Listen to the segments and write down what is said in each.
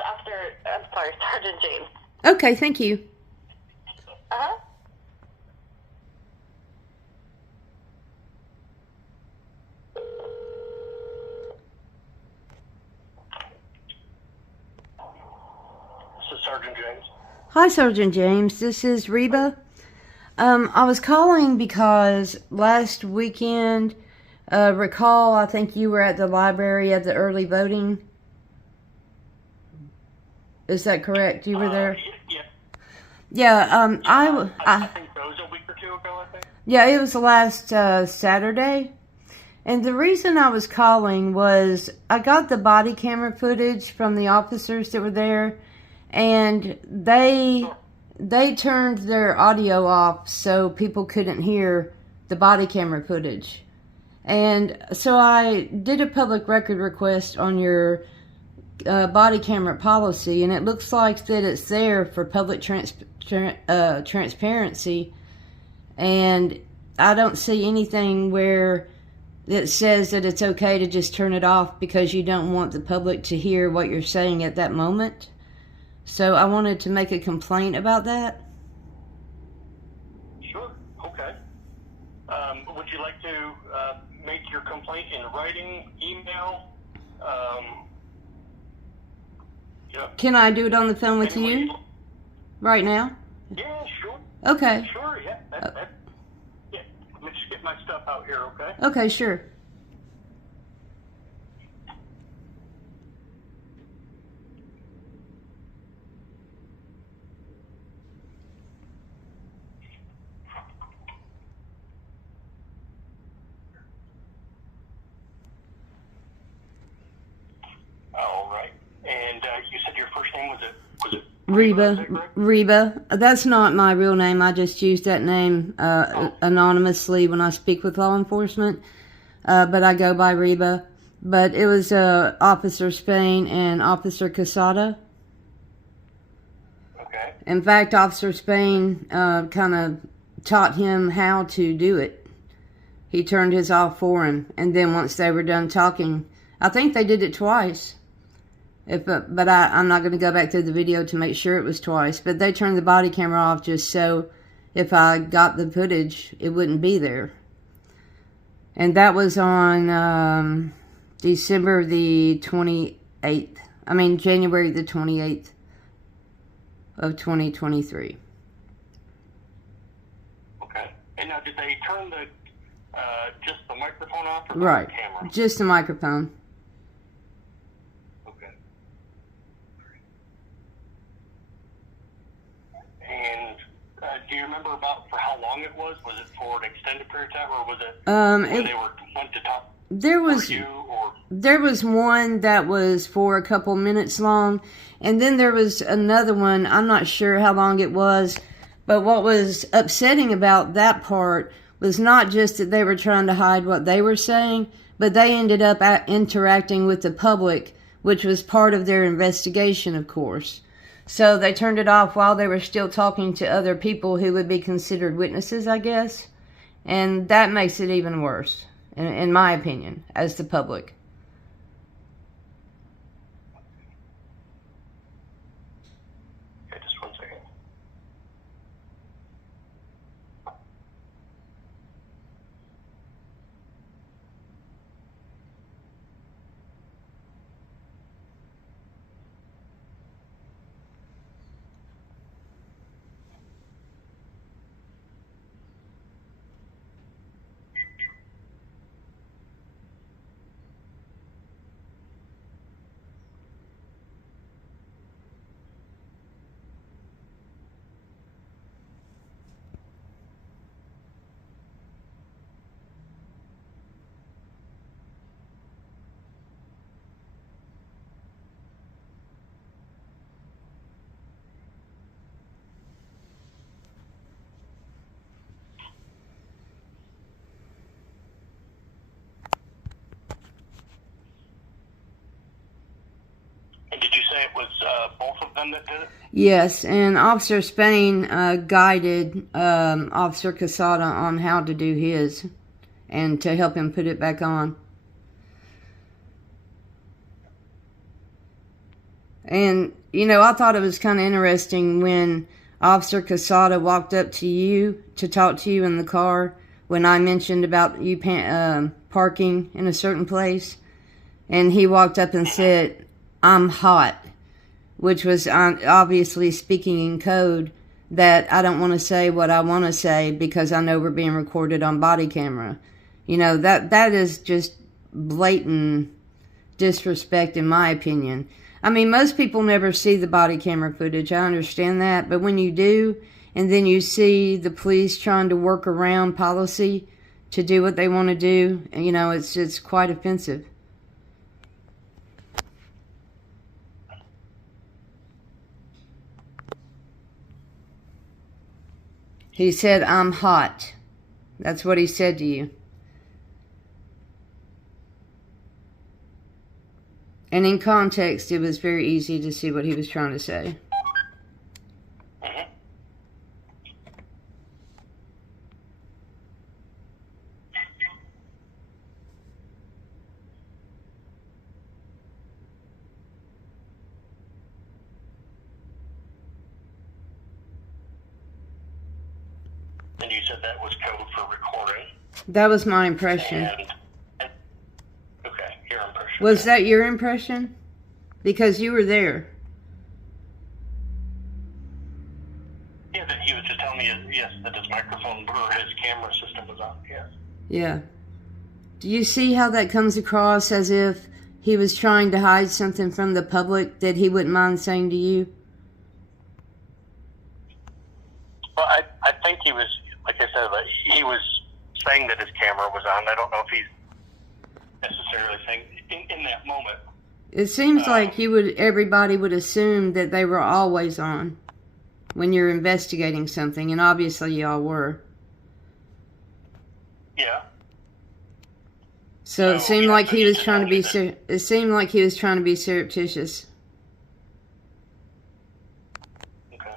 I'm sorry, Sergeant James. Okay, thank you. Uh-huh. This is Sergeant James. Hi, Sergeant James. This is Reba. I was calling because last weekend, recall, I think you were at the library at the early voting. Is that correct? You were there? Yeah. Yeah, I think that was a week or two ago, I think. Yeah, it was last Saturday. And the reason I was calling was I got the body camera footage from the officers that were there, and they turned their audio off so people couldn't hear the body camera footage. And so I did a public record request on your body camera policy, and it looks like that it's there for public transparency, and I don't see anything where it says that it's okay to just turn it off because you don't want the public to hear what you're saying at that moment. So I wanted to make a complaint about that. Sure. Okay. Would you like to make your complaint in writing, email? Yeah. Can I do it on the phone with you right now? Yeah, sure. Okay. Sure, yeah. Yeah. Let me just get my stuff out here, okay? Okay, sure. All right. And you said your first name was it Reba. That's not my real name. I just use that name anonymously when I speak with law enforcement. But I go by Reba. But it was Officer Spain and Officer Casada. Okay. In fact, Officer Spain kind of taught him how to do it. He turned his off for him. And then once they were done talking, I think they did it twice. But I'm not going to go back through the video to make sure it was twice. But they turned the body camera off just so if I got the footage, it wouldn't be there. And that was on January the 28th of 2023. Okay. And now, did they turn just the microphone off or Right. the camera? Just the microphone. Okay. And do you remember about for how long it was? Was it for an extended period of time, or was it when they went to talk? There was one that was for a couple minutes long, and then there was another one. I'm not sure how long it was, but what was upsetting about that part was not just that they were trying to hide what they were saying, but they ended up interacting with the public, which was part of their investigation, of course. So they turned it off while they were still talking to other people who would be considered witnesses, I guess. And that makes it even worse, in my opinion, as the public. Okay, just 1 second. And did you say it was both of them that did it? Yes, and Officer Spain guided Officer Casada on how to do his and to help him put it back on. And, you know, I thought it was kind of interesting when Officer Casada walked up to you to talk to you in the car when I mentioned about you parking in a certain place. And he walked up and said, "I'm hot," which was obviously speaking in code that I don't want to say what I want to say because I know we're being recorded on body camera. You know, that is just blatant disrespect in my opinion. I mean, most people never see the body camera footage. I understand that. But when you do, and then you see the police trying to work around policy to do what they want to do, you know, it's quite offensive. He said, "I'm hot." That's what he said to you. And in context, it was very easy to see what he was trying to say. And you said that was code for recording? That was my impression. Okay, your impression. Was that your impression? Because you were there. Yeah, that he was just telling me, yes, that his microphone or his camera system was on, yes. Yeah. Do you see how that comes across as if he was trying to hide something from the public that he wouldn't mind saying to you? Well, I think he was, like I said, he was saying that his camera was on. I don't know if he's necessarily saying in that moment. It seems like everybody would assume that they were always on when you're investigating something, and obviously y'all were. Yeah. So it seemed like he was trying to be. It seemed like he was trying to be surreptitious. Okay.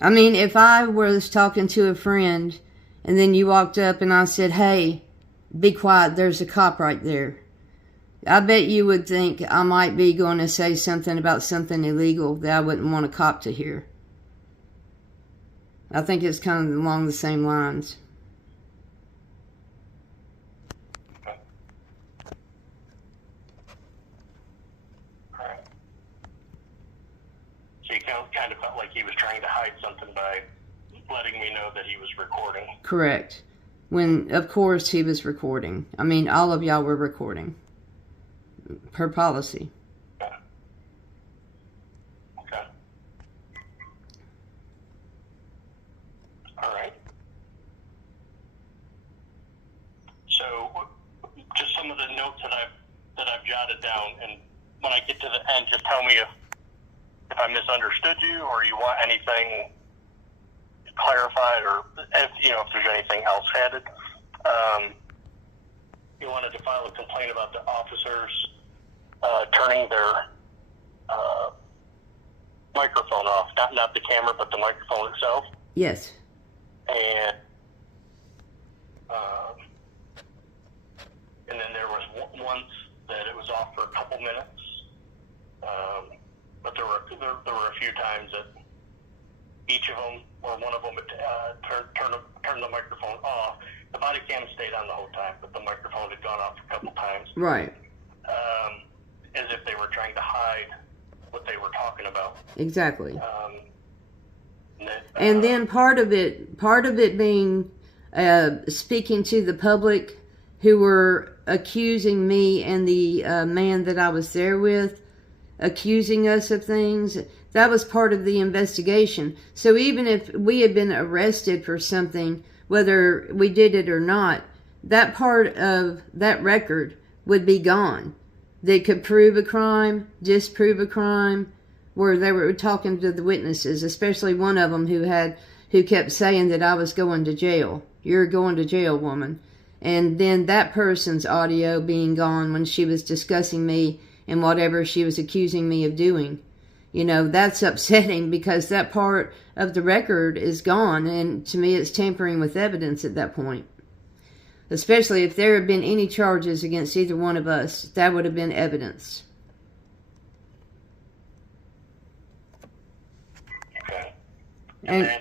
I mean, if I was talking to a friend, and then you walked up and I said, "Hey, be quiet. There's a cop right there." I bet you would think I might be going to say something about something illegal that I wouldn't want a cop to hear. I think it's kind of along the same lines. Okay. All right. So you kind of felt like he was trying to hide something by letting me know that he was recording. Correct. When, of course, he was recording. I mean, all of y'all were recording. Per policy. Okay. Okay. All right. So, just some of the notes that I've jotted down, and when I get to the end, just tell me if I misunderstood you or you want anything clarified, or if there's anything else added. You wanted to file a complaint about the officers turning their microphone off, not the camera, but the microphone itself. Yes. And then there was once that it was off for a couple minutes, but there were a few times that each of them or one of them would turn the microphone off. The body cam stayed on the whole time, but the microphone had gone off a couple times. Right. As if they were trying to hide what they were talking about. Exactly. And then part of it being speaking to the public who were accusing me and the man that I was there with, accusing us of things. That was part of the investigation. So even if we had been arrested for something, whether we did it or not, that part of that record would be gone. They could prove a crime, disprove a crime, where they were talking to the witnesses, especially one of them who kept saying that I was going to jail. You're going to jail, woman. And then that person's audio being gone when she was discussing me and whatever she was accusing me of doing. You know, that's upsetting because that part of the record is gone, and to me it's tampering with evidence at that point. Especially if there had been any charges against either one of us, that would have been evidence. Okay. And then,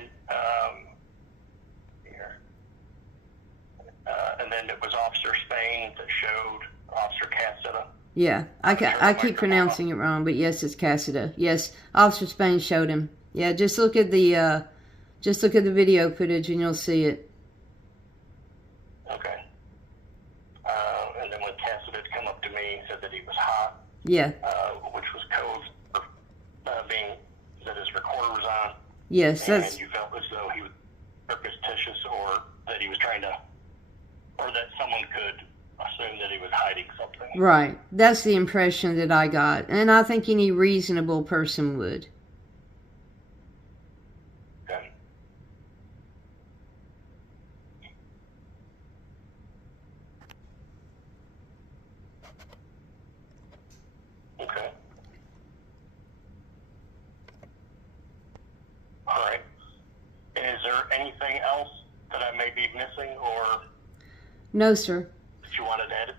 here. And then it was Officer Spain that showed Officer Cassetta. yeah, I keep pronouncing it wrong, but yes, it's Cassida. Yes, Officer Spain showed him. Yeah, just look at the video footage and you'll see it. Okay. And then when Cassida had come up to me, said that he was hot. Yeah. Which was code for being that his recorder was on. Yes, and that's you felt as though he was surreptitious, or that he was trying to, or that someone could assume that he was hiding something. right. That's the impression that I got, and I think any reasonable person would. Okay. Okay. All right. Is there anything else that I may be missing, or No, sir. that you wanted added?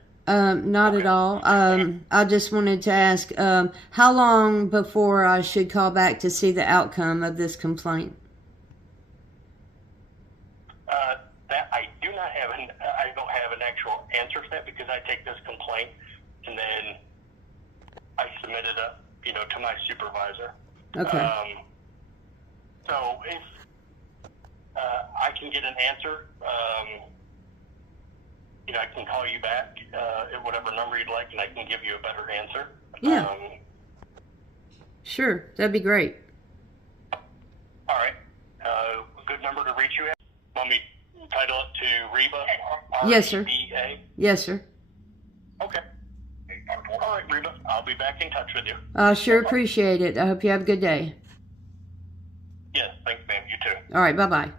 Not at all. I just wanted to ask, how long before I should call back to see the outcome of this complaint? That I do not have I don't have an actual answer for that, because I take this complaint and then I submit it up, to my supervisor. Okay. So if I can get an answer, I can call you back at whatever number you'd like, and I can give you a better answer. Yeah. Sure, that'd be great. All right. A good number to reach you at? Want me to title it to Reba? Yes, sir. R-E-B-A? Yes, sir. Okay. All right, Reba. I'll be back in touch with you. I sure appreciate it. I hope you have a good day. Yes, thanks, ma'am. You too. All right, bye-bye.